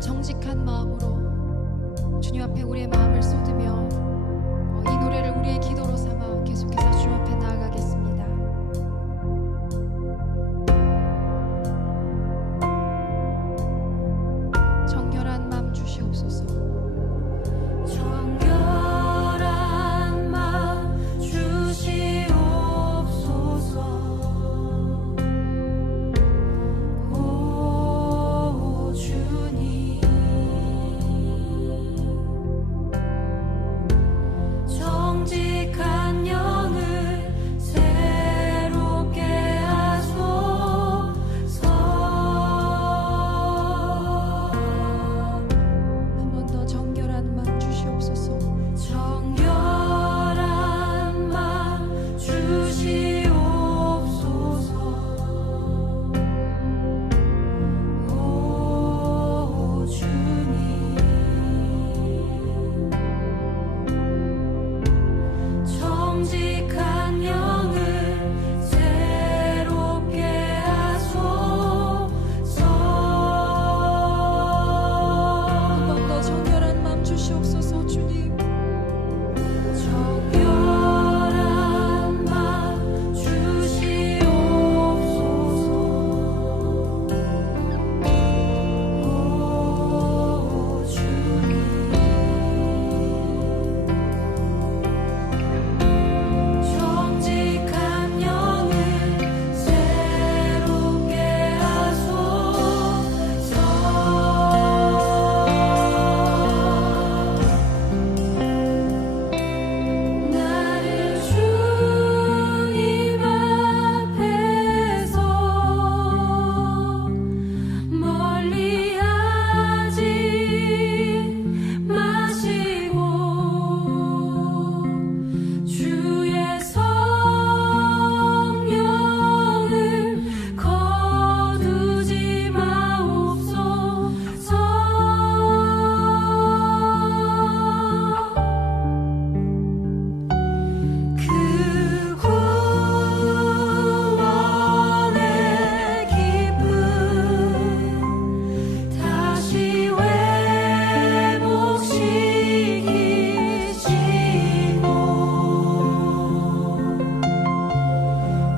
정직한 마음으로 주님 앞에 우리의 마음을 쏟으며 이 노래를 우리의 기도로 삼아 계속해서 주님 앞에 나아가겠습니다. 정결한 마음 주시옵소서. 정결한 마음 주시옵소서. 오 주님, 정직한 영을 새롭게 하소서. 한 번 더 정결한 마음 주시옵소서. 정결한 마음 주시옵소서. 오 주님, 정직한 영을 새롭게 하소서. 한 번 더 정결한 마음 주시옵소서. 주님, 정결한 마음 주시옵소서. 오 주님, 정직한 영을 새롭게 하소서. 나를 주님 앞에서 멀리하지 마시고 주의 성령을 거두지 마옵소서. 그 구원의 기쁨 다시 회복시키시고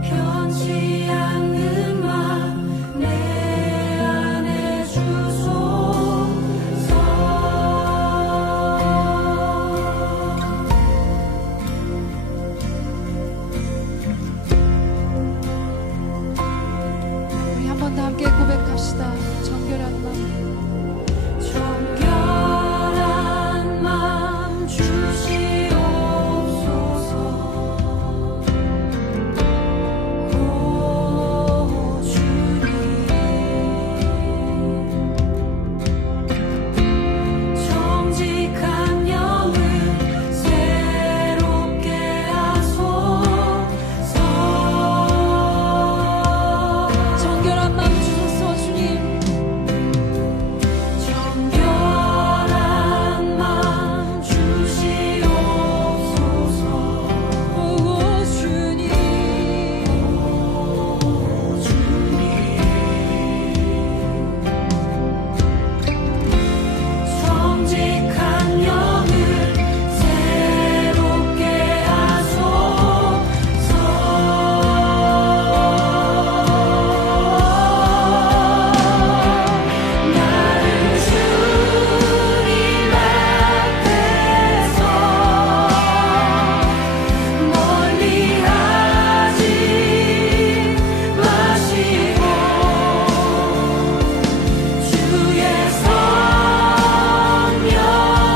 변치 않는 마음 내 안에 주소서. 우리 한 번 더 함께 고백합시다. 정결한 마음. 정결한 마음 주시옵소서. 오 주님, 정직한 영을 새롭게 하소서. 정결한 마음 주소서. 주님, 정결한 마음 주시옵소서. 오 주님, 정직한 영을 새롭게 하소서. 나를 주님 앞에서 멀리하지 마시고 주의 성령을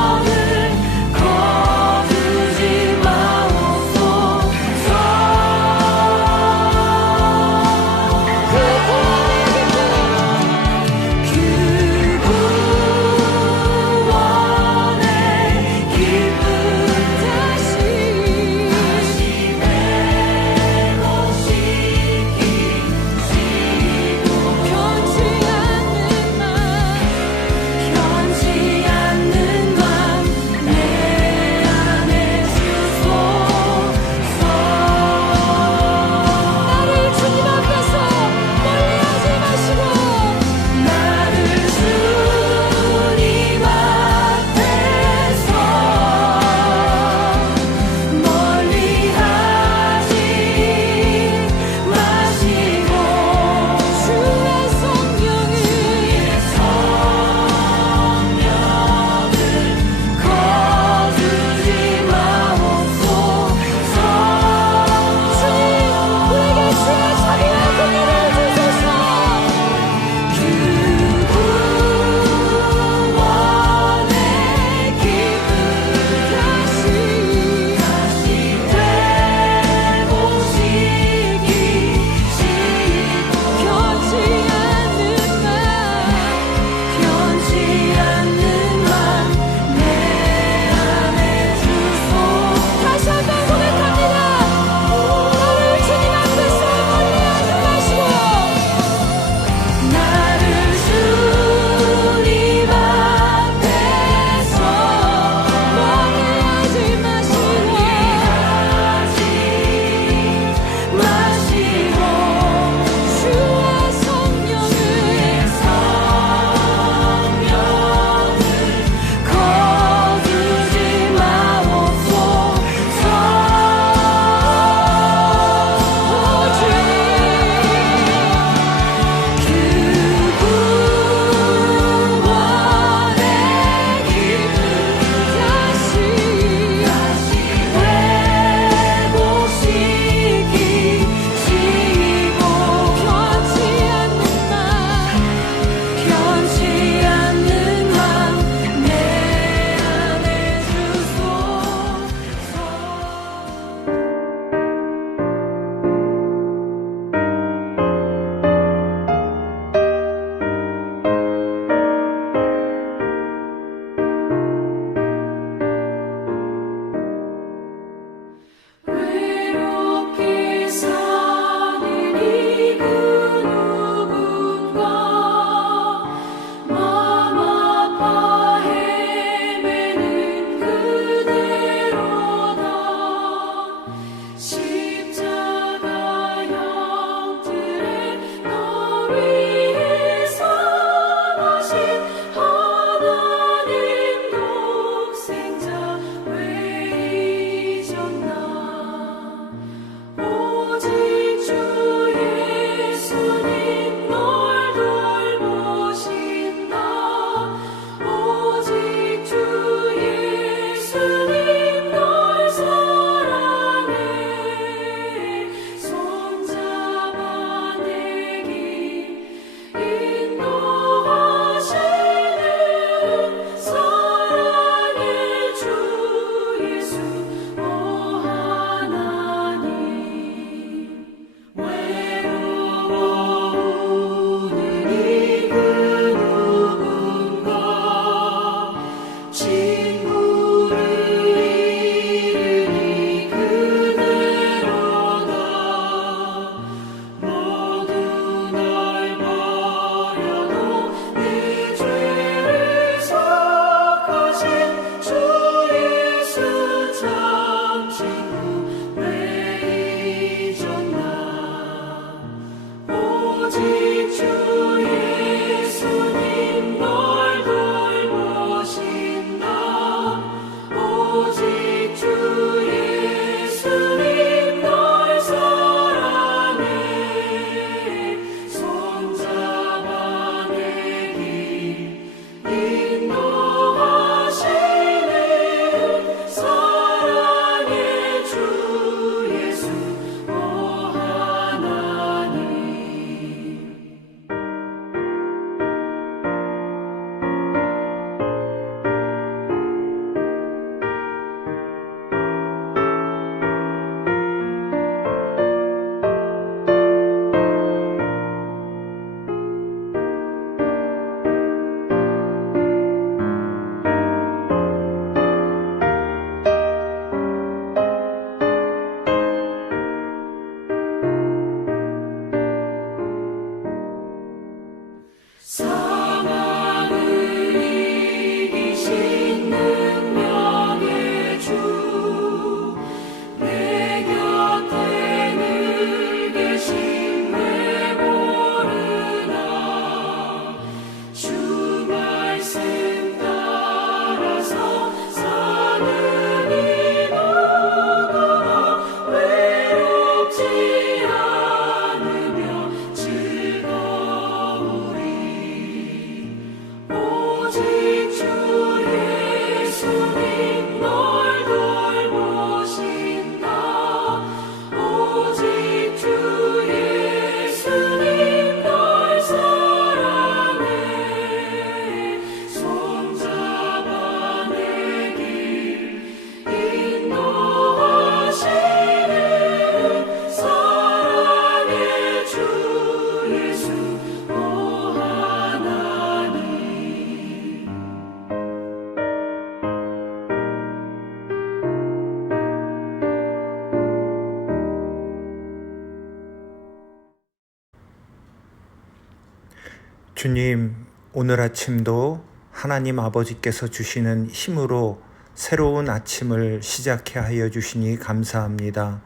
주님, 오늘 아침도 하나님 아버지께서 주시는 힘으로 새로운 아침을 시작해 하여 주시니 감사합니다.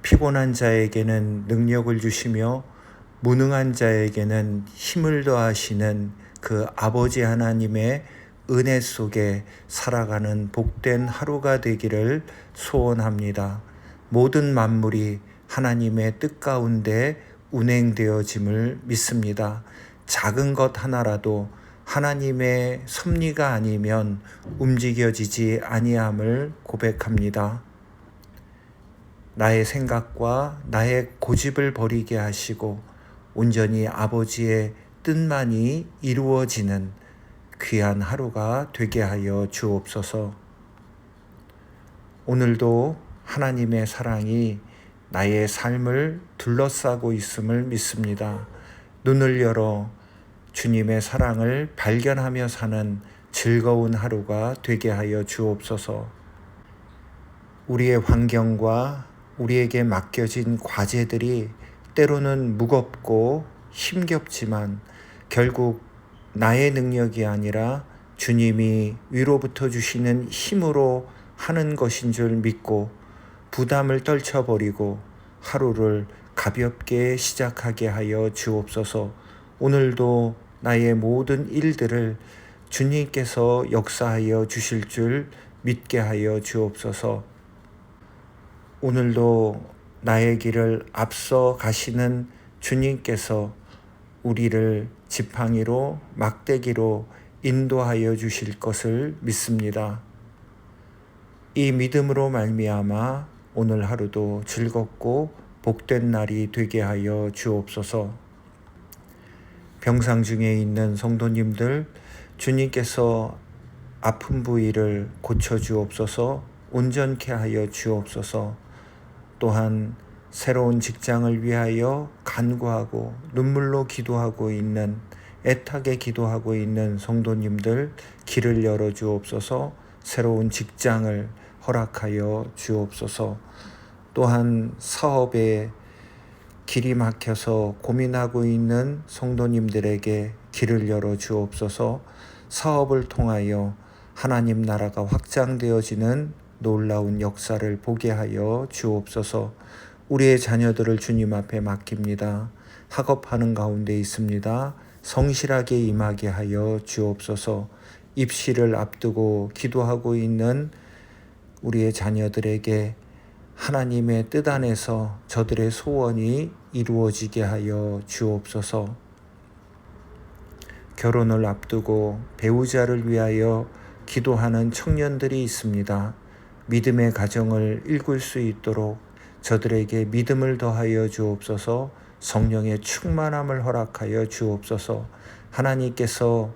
피곤한 자에게는 능력을 주시며 무능한 자에게는 힘을 더하시는 그 아버지 하나님의 은혜 속에 살아가는 복된 하루가 되기를 소원합니다. 모든 만물이 하나님의 뜻 가운데 운행되어짐을 믿습니다. 작은 것 하나라도 하나님의 섭리가 아니면 움직여지지 아니함을 고백합니다. 나의 생각과 나의 고집을 버리게 하시고 온전히 아버지의 뜻만이 이루어지는 귀한 하루가 되게 하여 주옵소서. 오늘도 하나님의 사랑이 나의 삶을 둘러싸고 있음을 믿습니다. 눈을 열어 주님의 사랑을 발견하며 사는 즐거운 하루가 되게 하여 주옵소서. 우리의 환경과 우리에게 맡겨진 과제들이 때로는 무겁고 힘겹지만 결국 나의 능력이 아니라 주님이 위로부터 주시는 힘으로 하는 것인 줄 믿고 부담을 떨쳐버리고 하루를 가볍게 시작하게 하여 주옵소서. 오늘도 나의 모든 일들을 주님께서 역사하여 주실 줄 믿게 하여 주옵소서. 오늘도 나의 길을 앞서 가시는 주님께서 우리를 지팡이로 막대기로 인도하여 주실 것을 믿습니다. 이 믿음으로 말미암아 오늘 하루도 즐겁고 복된 날이 되게 하여 주옵소서. 병상 중에 있는 성도님들, 주님께서 아픈 부위를 고쳐 주옵소서. 온전케 하여 주옵소서. 또한 새로운 직장을 위하여 간구하고 눈물로 기도하고 있는, 애타게 기도하고 있는 성도님들 길을 열어 주옵소서. 새로운 직장을 허락하여 주옵소서. 또한 사업에 길이 막혀서 고민하고 있는 성도님들에게 길을 열어 주옵소서. 사업을 통하여 하나님 나라가 확장되어지는 놀라운 역사를 보게 하여 주옵소서. 우리의 자녀들을 주님 앞에 맡깁니다. 학업하는 가운데 있습니다. 성실하게 임하게 하여 주옵소서. 입시를 앞두고 기도하고 있는 우리의 자녀들에게 하나님의 뜻 안에서 저들의 소원이 이루어지게 하여 주옵소서. 결혼을 앞두고 배우자를 위하여 기도하는 청년들이 있습니다. 믿음의 가정을 일굴 수 있도록 저들에게 믿음을 더하여 주옵소서. 성령의 충만함을 허락하여 주옵소서. 하나님께서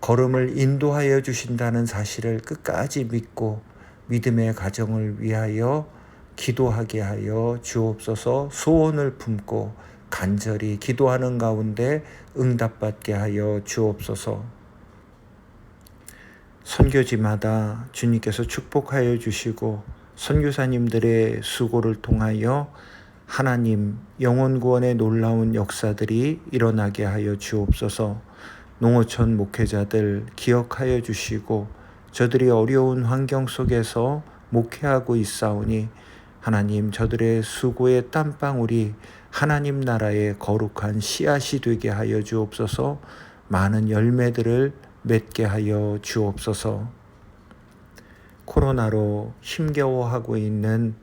걸음을 인도하여 주신다는 사실을 끝까지 믿고 믿음의 가정을 위하여 기도하게 하여 주옵소서. 소원을 품고 간절히 기도하는 가운데 응답받게 하여 주옵소서. 선교지마다 주님께서 축복하여 주시고 선교사님들의 수고를 통하여 하나님 영혼 구원의 놀라운 역사들이 일어나게 하여 주옵소서. 농어촌 목회자들 기억하여 주시고 저들이 어려운 환경 속에서 목회하고 있사오니 하나님 저들의 수고의 땀방울이 하나님 나라의 거룩한 씨앗이 되게 하여 주옵소서. 많은 열매들을 맺게 하여 주옵소서. 코로나로 힘겨워하고 있는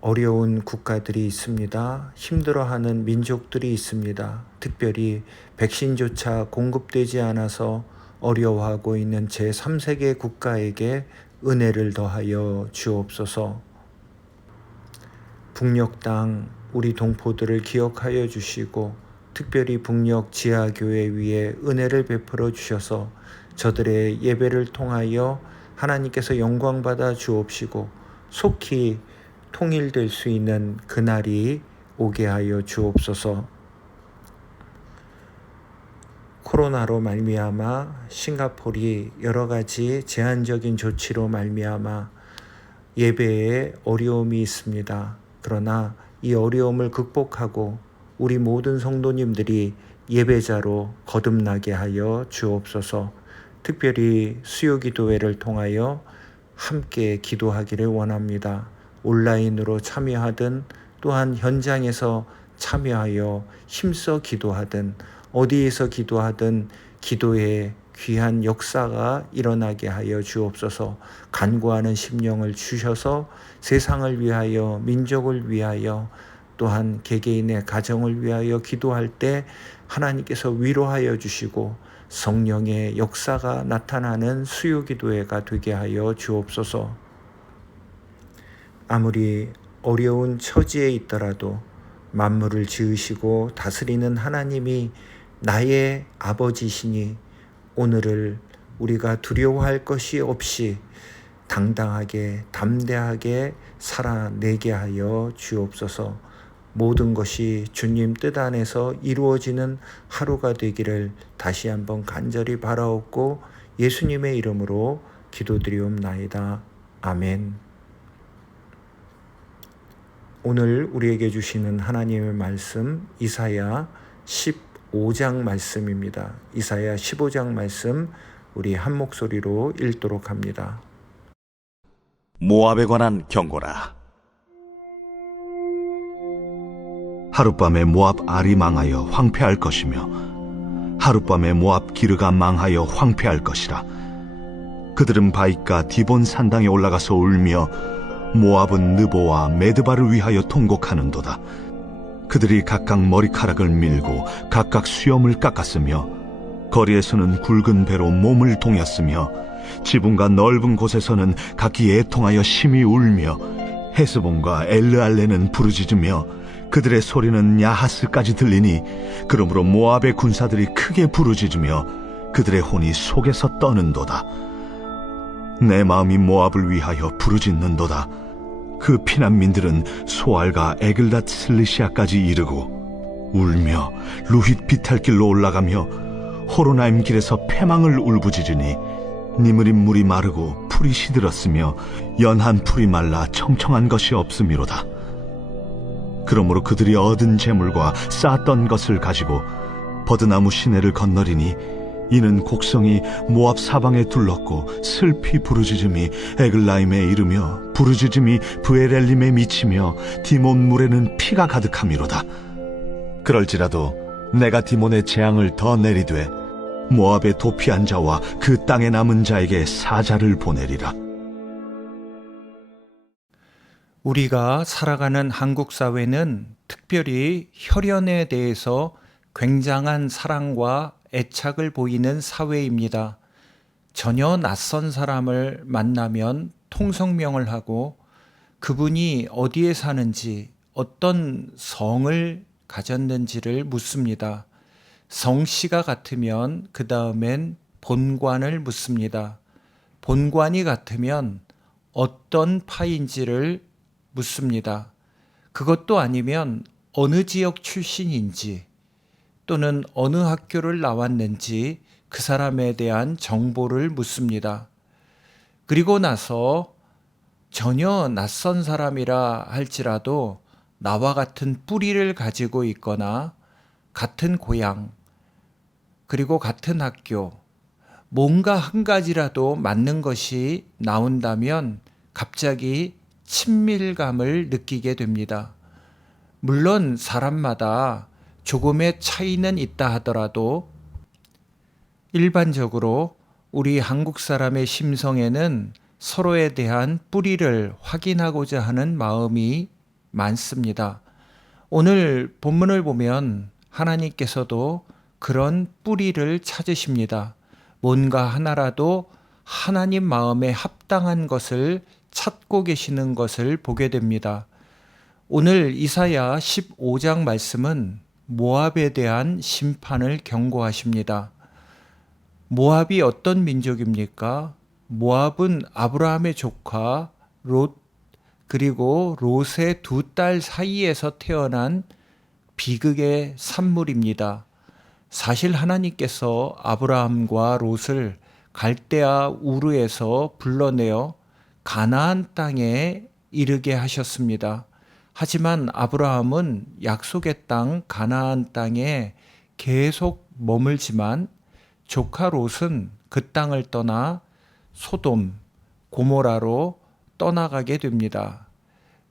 어려운 국가들이 있습니다. 힘들어하는 민족들이 있습니다. 특별히 백신조차 공급되지 않아서 어려워하고 있는 제3세계 국가에게 은혜를 더하여 주옵소서. 북녘 땅 우리 동포들을 기억하여 주시고 특별히 북녘 지하교회 위에 은혜를 베풀어 주셔서 저들의 예배를 통하여 하나님께서 영광받아 주옵시고 속히 통일될 수 있는 그날이 오게 하여 주옵소서. 코로나로 말미암아 싱가포르이 여러 가지 제한적인 조치로 말미암아 예배에 어려움이 있습니다. 그러나 이 어려움을 극복하고 우리 모든 성도님들이 예배자로 거듭나게 하여 주옵소서. 특별히 수요기도회를 통하여 함께 기도하기를 원합니다. 온라인으로 참여하든 또한 현장에서 참여하여 힘써 기도하든 어디에서 기도하든 기도의 귀한 역사가 일어나게 하여 주옵소서. 간구하는 심령을 주셔서 세상을 위하여 민족을 위하여 또한 개개인의 가정을 위하여 기도할 때 하나님께서 위로하여 주시고 성령의 역사가 나타나는 수요기도회가 되게 하여 주옵소서. 아무리 어려운 처지에 있더라도 만물을 지으시고 다스리는 하나님이 나의 아버지시니 오늘을 우리가 두려워할 것이 없이 당당하게 담대하게 살아내게 하여 주옵소서. 모든 것이 주님 뜻 안에서 이루어지는 하루가 되기를 다시 한번 간절히 바라옵고 예수님의 이름으로 기도드리옵나이다. 아멘. 오늘 우리에게 주시는 하나님의 말씀 이사야 15장 말씀입니다. 이사야 15장 말씀 우리 한 목소리로 읽도록 합니다. 모압에 관한 경고라. 하룻밤에 모압 알이 망하여 황폐할 것이며 하룻밤에 모압 기르가 망하여 황폐할 것이라. 그들은 바윗과 디본 산당에 올라가서 울며 모압은 느보와 메드바를 위하여 통곡하는도다. 그들이 각각 머리카락을 밀고 각각 수염을 깎았으며 거리에서는 굵은 배로 몸을 동였으며 지붕과 넓은 곳에서는 각기 애통하여 심히 울며 헤스본과 엘르알레는 부르짖으며 그들의 소리는 야하스까지 들리니 그러므로 모압의 군사들이 크게 부르짖으며 그들의 혼이 속에서 떠는도다. 내 마음이 모압을 위하여 부르짖는도다. 그 피난민들은 소알과 에글랏 슬리시아까지 이르고 울며 루힛 비탈길로 올라가며 호로나임 길에서 패망을 울부짖으니 니므린 물이 마르고 풀이 시들었으며 연한 풀이 말라 청청한 것이 없음이로다. 그러므로 그들이 얻은 재물과 쌓았던 것을 가지고 버드나무 시내를 건너리니 이는 곡성이 모압 사방에 둘렀고 슬피 부르짖음이 에글라임에 이르며 부르짖음이 브에렐림에 미치며 디몬 물에는 피가 가득함이로다. 그럴지라도 내가 디몬의 재앙을 더 내리되 모압의 도피한 자와 그 땅에 남은 자에게 사자를 보내리라. 우리가 살아가는 한국 사회는 특별히 혈연에 대해서 굉장한 사랑과 애착을 보이는 사회입니다. 전혀 낯선 사람을 만나면 통성명을 하고 그분이 어디에 사는지 어떤 성을 가졌는지를 묻습니다. 성씨가 같으면 그 다음엔 본관을 묻습니다. 본관이 같으면 어떤 파인지를 묻습니다. 그것도 아니면 어느 지역 출신인지 또는 어느 학교를 나왔는지 그 사람에 대한 정보를 묻습니다. 그리고 나서 전혀 낯선 사람이라 할지라도 나와 같은 뿌리를 가지고 있거나 같은 고향 그리고 같은 학교 뭔가 한 가지라도 맞는 것이 나온다면 갑자기 친밀감을 느끼게 됩니다. 물론 사람마다 조금의 차이는 있다 하더라도 일반적으로 우리 한국 사람의 심성에는 서로에 대한 뿌리를 확인하고자 하는 마음이 많습니다. 오늘 본문을 보면 하나님께서도 그런 뿌리를 찾으십니다. 뭔가 하나라도 하나님 마음에 합당한 것을 찾고 계시는 것을 보게 됩니다. 오늘 이사야 15장 말씀은 모압에 대한 심판을 경고하십니다. 모압이 어떤 민족입니까? 모압은 아브라함의 조카 롯 그리고 롯의 두 딸 사이에서 태어난 비극의 산물입니다. 사실 하나님께서 아브라함과 롯을 갈대아 우르에서 불러내어 가나안 땅에 이르게 하셨습니다. 하지만 아브라함은 약속의 땅 가나안 땅에 계속 머물지만 조카 롯은 그 땅을 떠나 소돔, 고모라로 떠나가게 됩니다.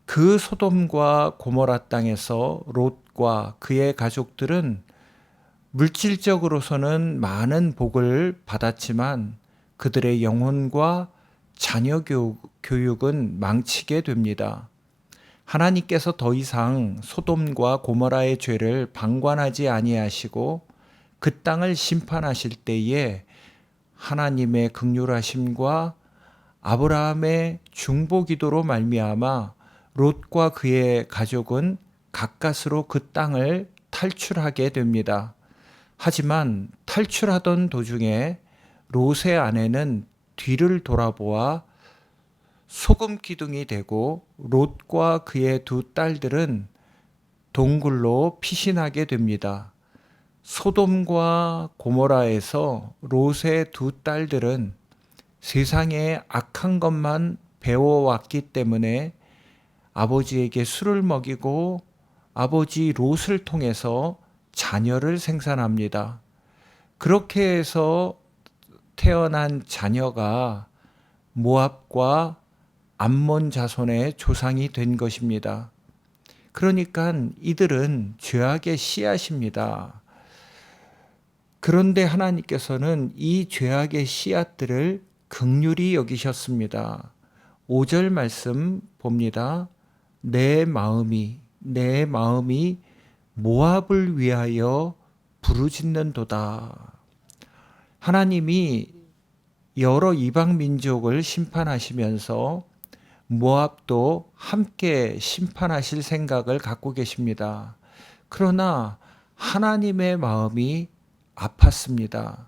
그 소돔과 고모라 땅에서 롯과 그의 가족들은 물질적으로서는 많은 복을 받았지만 그들의 영혼과 자녀 교육은 망치게 됩니다. 하나님께서 더 이상 소돔과 고모라의 죄를 방관하지 아니하시고 그 땅을 심판하실 때에 하나님의 긍휼하심과 아브라함의 중보기도로 말미암아 롯과 그의 가족은 가까스로 그 땅을 탈출하게 됩니다. 하지만 탈출하던 도중에 롯의 아내는 뒤를 돌아보아 소금 기둥이 되고 롯과 그의 두 딸들은 동굴로 피신하게 됩니다. 소돔과 고모라에서 롯의 두 딸들은 세상에 악한 것만 배워왔기 때문에 아버지에게 술을 먹이고 아버지 롯을 통해서 자녀를 생산합니다. 그렇게 해서 태어난 자녀가 모압과 암몬 자손의 조상이 된 것입니다. 그러니까 이들은 죄악의 씨앗입니다. 그런데 하나님께서는 이 죄악의 씨앗들을 긍휼히 여기셨습니다. 5절 말씀 봅니다. 내 마음이 모압을 위하여 부르짖는도다. 하나님이 여러 이방 민족을 심판하시면서 모압도 함께 심판하실 생각을 갖고 계십니다. 그러나 하나님의 마음이 아팠습니다.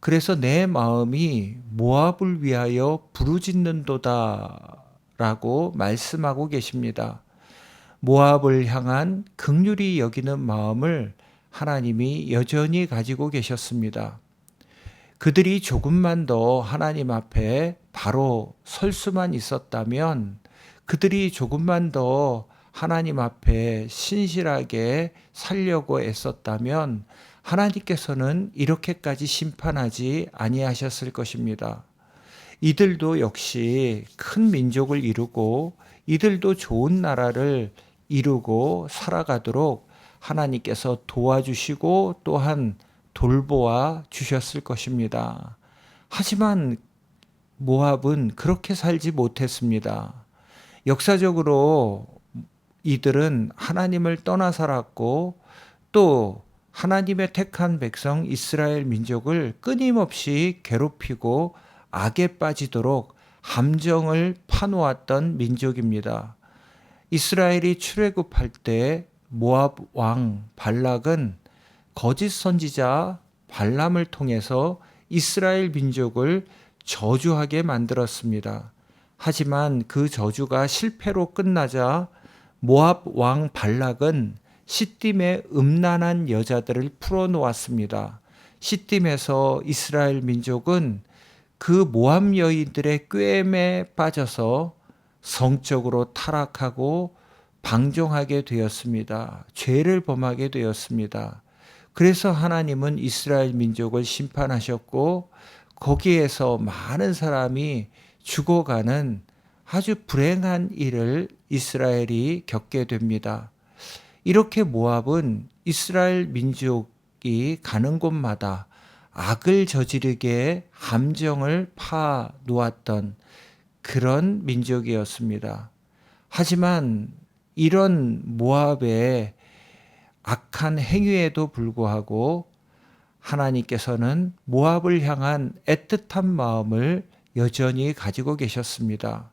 그래서 내 마음이 모압을 위하여 부르짖는도다 라고 말씀하고 계십니다. 모압을 향한 긍휼히 여기는 마음을 하나님이 여전히 가지고 계셨습니다. 그들이 조금만 더 하나님 앞에 바로 설 수만 있었다면, 그들이 조금만 더 하나님 앞에 신실하게 살려고 애썼다면 하나님께서는 이렇게까지 심판하지 아니하셨을 것입니다. 이들도 역시 큰 민족을 이루고 이들도 좋은 나라를 이루고 살아가도록 하나님께서 도와주시고 또한 돌보아 주셨을 것입니다. 하지만 모압은 그렇게 살지 못했습니다. 역사적으로 이들은 하나님을 떠나 살았고 또 하나님의 택한 백성 이스라엘 민족을 끊임없이 괴롭히고 악에 빠지도록 함정을 파놓았던 민족입니다. 이스라엘이 출애굽할 때 모압 왕 발락은 거짓 선지자 발람을 통해서 이스라엘 민족을 저주하게 만들었습니다. 하지만 그 저주가 실패로 끝나자 모압 왕 발락은 시딤에 음란한 여자들을 풀어놓았습니다. 시딤에서 이스라엘 민족은 그 모압 여인들의 꾀임에 빠져서 성적으로 타락하고 방종하게 되었습니다. 죄를 범하게 되었습니다. 그래서 하나님은 이스라엘 민족을 심판하셨고 거기에서 많은 사람이 죽어가는 아주 불행한 일을 이스라엘이 겪게 됩니다. 이렇게 모압은 이스라엘 민족이 가는 곳마다 악을 저지르게 함정을 파 놓았던 그런 민족이었습니다. 하지만 이런 모압의 악한 행위에도 불구하고 하나님께서는 모압을 향한 애틋한 마음을 여전히 가지고 계셨습니다.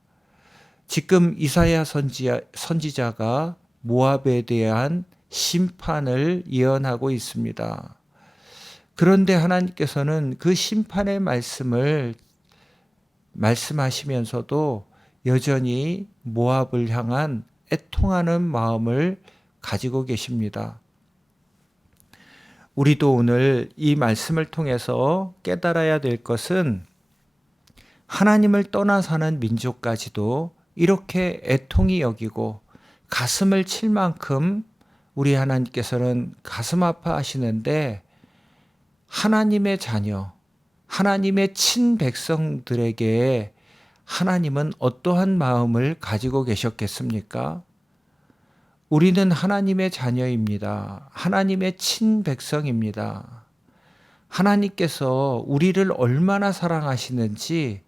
지금 이사야 선지자가 모압에 대한 심판을 예언하고 있습니다. 그런데 하나님께서는 그 심판의 말씀을 말씀하시면서도 여전히 모압을 향한 애통하는 마음을 가지고 계십니다. 우리도 오늘 이 말씀을 통해서 깨달아야 될 것은 하나님을 떠나 사는 민족까지도 이렇게 애통이 여기고 가슴을 칠 만큼 우리 하나님께서는 가슴 아파하시는데 하나님의 자녀, 하나님의 친백성들에게 하나님은 어떠한 마음을 가지고 계셨겠습니까? 우리는 하나님의 자녀입니다. 하나님의 친백성입니다. 하나님께서 우리를 얼마나 사랑하시는지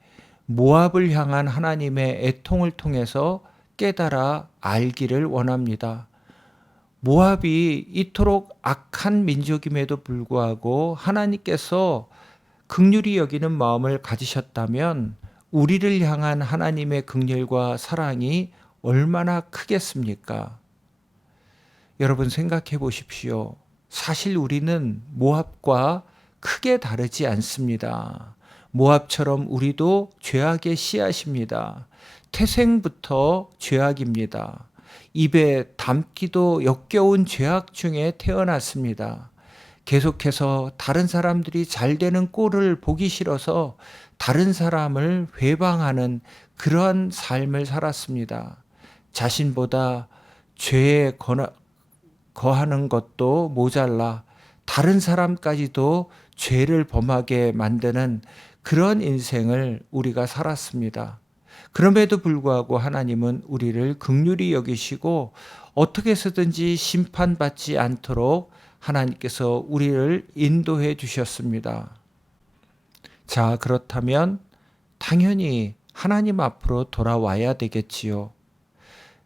모압을 향한 하나님의 애통을 통해서 깨달아 알기를 원합니다. 모압이 이토록 악한 민족임에도 불구하고 하나님께서 긍휼히 여기는 마음을 가지셨다면 우리를 향한 하나님의 긍휼과 사랑이 얼마나 크겠습니까? 여러분 생각해 보십시오. 사실 우리는 모압과 크게 다르지 않습니다. 모압처럼 우리도 죄악의 씨앗입니다. 태생부터 죄악입니다. 입에 담기도 역겨운 죄악 중에 태어났습니다. 계속해서 다른 사람들이 잘 되는 꼴을 보기 싫어서 다른 사람을 회방하는 그러한 삶을 살았습니다. 자신보다 죄에 거하는 것도 모자라 다른 사람까지도 죄를 범하게 만드는 그런 인생을 우리가 살았습니다. 그럼에도 불구하고 하나님은 우리를 긍휼히 여기시고 어떻게 해서든지 심판받지 않도록 하나님께서 우리를 인도해 주셨습니다. 자, 그렇다면 당연히 하나님 앞으로 돌아와야 되겠지요.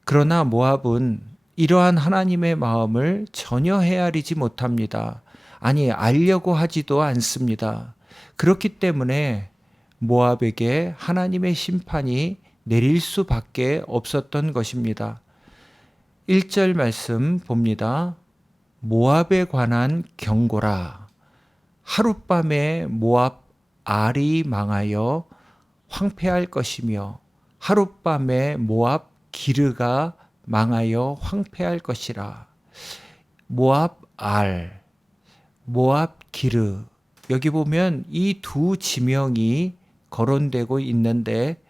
그러나 모압은 이러한 하나님의 마음을 전혀 헤아리지 못합니다. 아니, 알려고 하지도 않습니다. 그렇기 때문에 모압에게 하나님의 심판이 내릴 수밖에 없었던 것입니다. 1절 말씀 봅니다. 모압에 관한 경고라. 하룻밤에 모압 알이 망하여 황폐할 것이며 하룻밤에 모압 기르가 망하여 황폐할 것이라. 모압 알, 모압 기르. 여기 보면 이 두 지명이 거론되고 있는데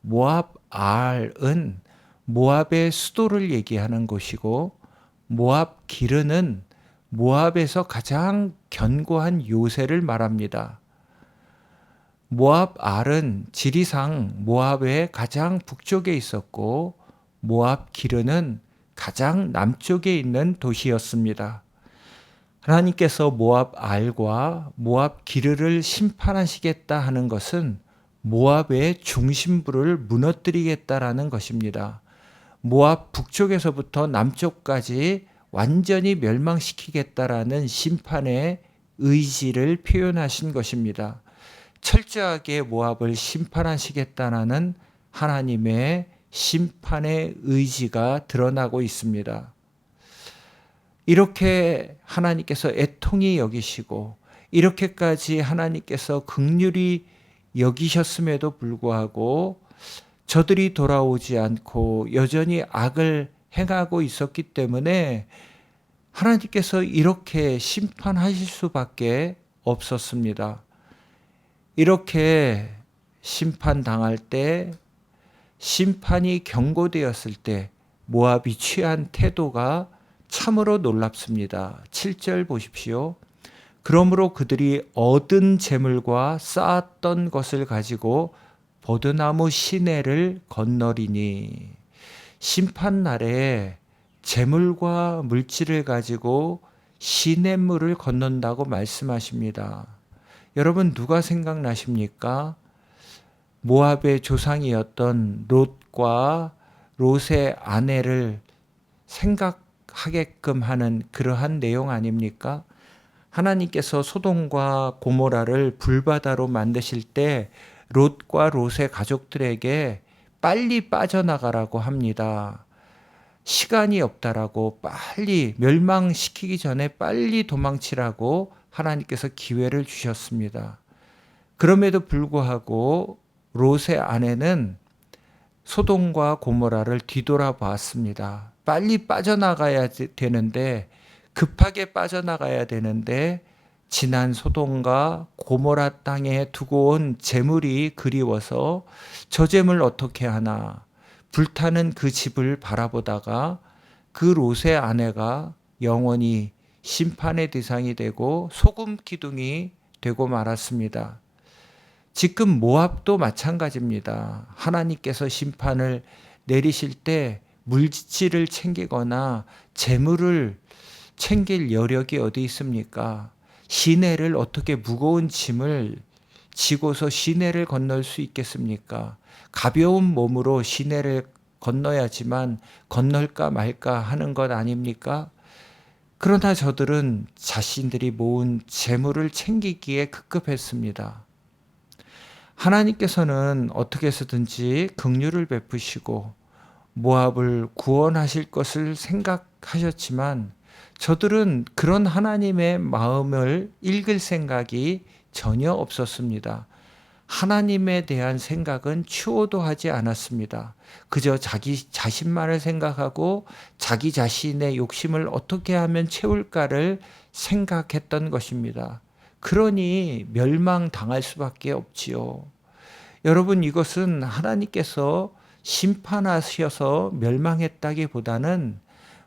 모압 알은 모압의 수도를 얘기하는 곳이고 모압 기르는 모압에서 가장 견고한 요새를 말합니다. 모압 알은 지리상 모압의 가장 북쪽에 있었고 모압 기르는 가장 남쪽에 있는 도시였습니다. 하나님께서 모압 알과 모압 기르를 심판하시겠다 하는 것은 모압의 중심부를 무너뜨리겠다라는 것입니다. 모압 북쪽에서부터 남쪽까지 완전히 멸망시키겠다라는 심판의 의지를 표현하신 것입니다. 철저하게 모압을 심판하시겠다라는 하나님의 심판의 의지가 드러나고 있습니다. 이렇게 하나님께서 애통히 여기시고 이렇게까지 하나님께서 긍휼히 여기셨음에도 불구하고 저들이 돌아오지 않고 여전히 악을 행하고 있었기 때문에 하나님께서 이렇게 심판하실 수밖에 없었습니다. 이렇게 심판당할 때, 심판이 경고되었을 때 모압이 취한 태도가 참으로 놀랍습니다. 7절 보십시오. 그러므로 그들이 얻은 재물과 쌓았던 것을 가지고 버드나무 시내를 건너리니. 심판날에 재물과 물질을 가지고 시냇물을 건넌다고 말씀하십니다. 여러분 누가 생각나십니까? 모압의 조상이었던 롯과 롯의 아내를 생각하게끔 하는 그러한 내용 아닙니까? 하나님께서 소돔과 고모라를 불바다로 만드실 때 롯과 롯의 가족들에게 빨리 빠져나가라고 합니다. 시간이 없다라고 빨리 멸망시키기 전에 빨리 도망치라고 하나님께서 기회를 주셨습니다. 그럼에도 불구하고 롯의 아내는 소돔과 고모라를 뒤돌아봤습니다. 빨리 빠져나가야 되는데 급하게 빠져나가야 되는데 지난 소돔과 고모라 땅에 두고 온 재물이 그리워서 저 재물 어떻게 하나 불타는 그 집을 바라보다가 그 롯의 아내가 영원히 심판의 대상이 되고 소금 기둥이 되고 말았습니다. 지금 모압도 마찬가지입니다. 하나님께서 심판을 내리실 때 물질을 챙기거나 재물을 챙길 여력이 어디 있습니까? 시내를 어떻게 무거운 짐을 지고서 시내를 건널 수 있겠습니까? 가벼운 몸으로 시내를 건너야지만 건널까 말까 하는 것 아닙니까? 그러나 저들은 자신들이 모은 재물을 챙기기에 급급했습니다. 하나님께서는 어떻게 해서든지 긍휼을 베푸시고 모압을 구원하실 것을 생각하셨지만 저들은 그런 하나님의 마음을 읽을 생각이 전혀 없었습니다. 하나님에 대한 생각은 추호도 하지 않았습니다. 그저 자기 자신만을 생각하고 자기 자신의 욕심을 어떻게 하면 채울까를 생각했던 것입니다. 그러니 멸망당할 수밖에 없지요. 여러분, 이것은 하나님께서 심판하셔서 멸망했다기보다는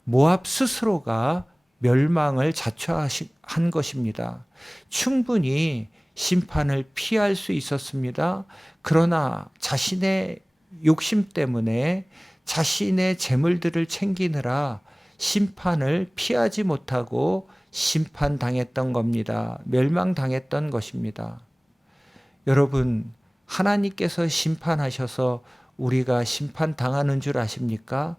모압 스스로가 멸망을 자초한 것입니다. 충분히 심판을 피할 수 있었습니다. 그러나 자신의 욕심 때문에 자신의 재물들을 챙기느라 심판을 피하지 못하고 심판당했던 겁니다. 멸망당했던 것입니다. 여러분, 하나님께서 심판하셔서 우리가 심판당하는 줄 아십니까?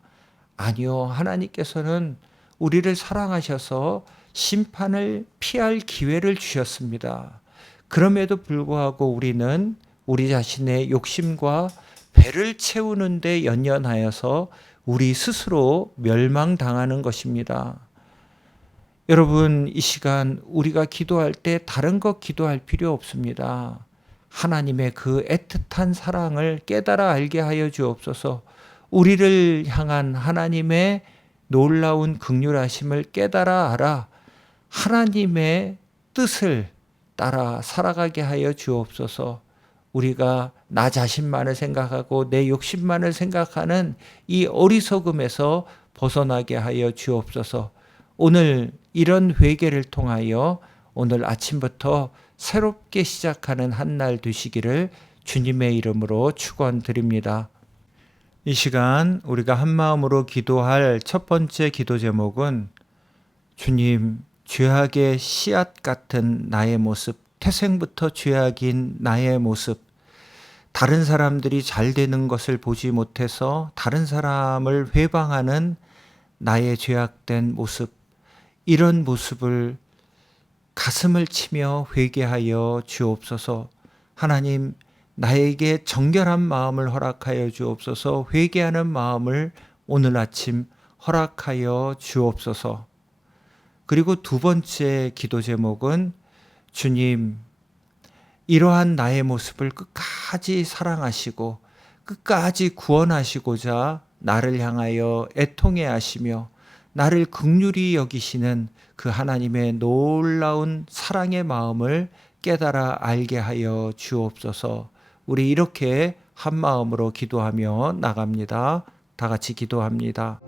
아니요. 하나님께서는 우리를 사랑하셔서 심판을 피할 기회를 주셨습니다. 그럼에도 불구하고 우리는 우리 자신의 욕심과 배를 채우는 데 연연하여서 우리 스스로 멸망당하는 것입니다. 여러분, 이 시간 우리가 기도할 때 다른 것 기도할 필요 없습니다. 하나님의 그 애틋한 사랑을 깨달아 알게 하여 주옵소서. 우리를 향한 하나님의 놀라운 긍휼하심을 깨달아 알아 하나님의 뜻을 따라 살아가게 하여 주옵소서. 우리가 나 자신만을 생각하고 내 욕심만을 생각하는 이 어리석음에서 벗어나게 하여 주옵소서. 오늘 이런 회개를 통하여 오늘 아침부터 새롭게 시작하는 한 날 되시기를 주님의 이름으로 축원드립니다. 이 시간 우리가 한 마음으로 기도할 첫 번째 기도 제목은 주님, 죄악의 씨앗 같은 나의 모습, 태생부터 죄악인 나의 모습, 다른 사람들이 잘 되는 것을 보지 못해서 다른 사람을 회방하는 나의 죄악된 모습, 이런 모습을 가슴을 치며 회개하여 주옵소서. 하나님, 나에게 정결한 마음을 허락하여 주옵소서. 회개하는 마음을 오늘 아침 허락하여 주옵소서. 그리고 두 번째 기도 제목은 주님, 이러한 나의 모습을 끝까지 사랑하시고 끝까지 구원하시고자 나를 향하여 애통해 하시며 나를 긍휼히 여기시는 그 하나님의 놀라운 사랑의 마음을 깨달아 알게 하여 주옵소서. 우리 이렇게 한 마음으로 기도하며 나갑니다. 다 같이 기도합니다.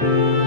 주님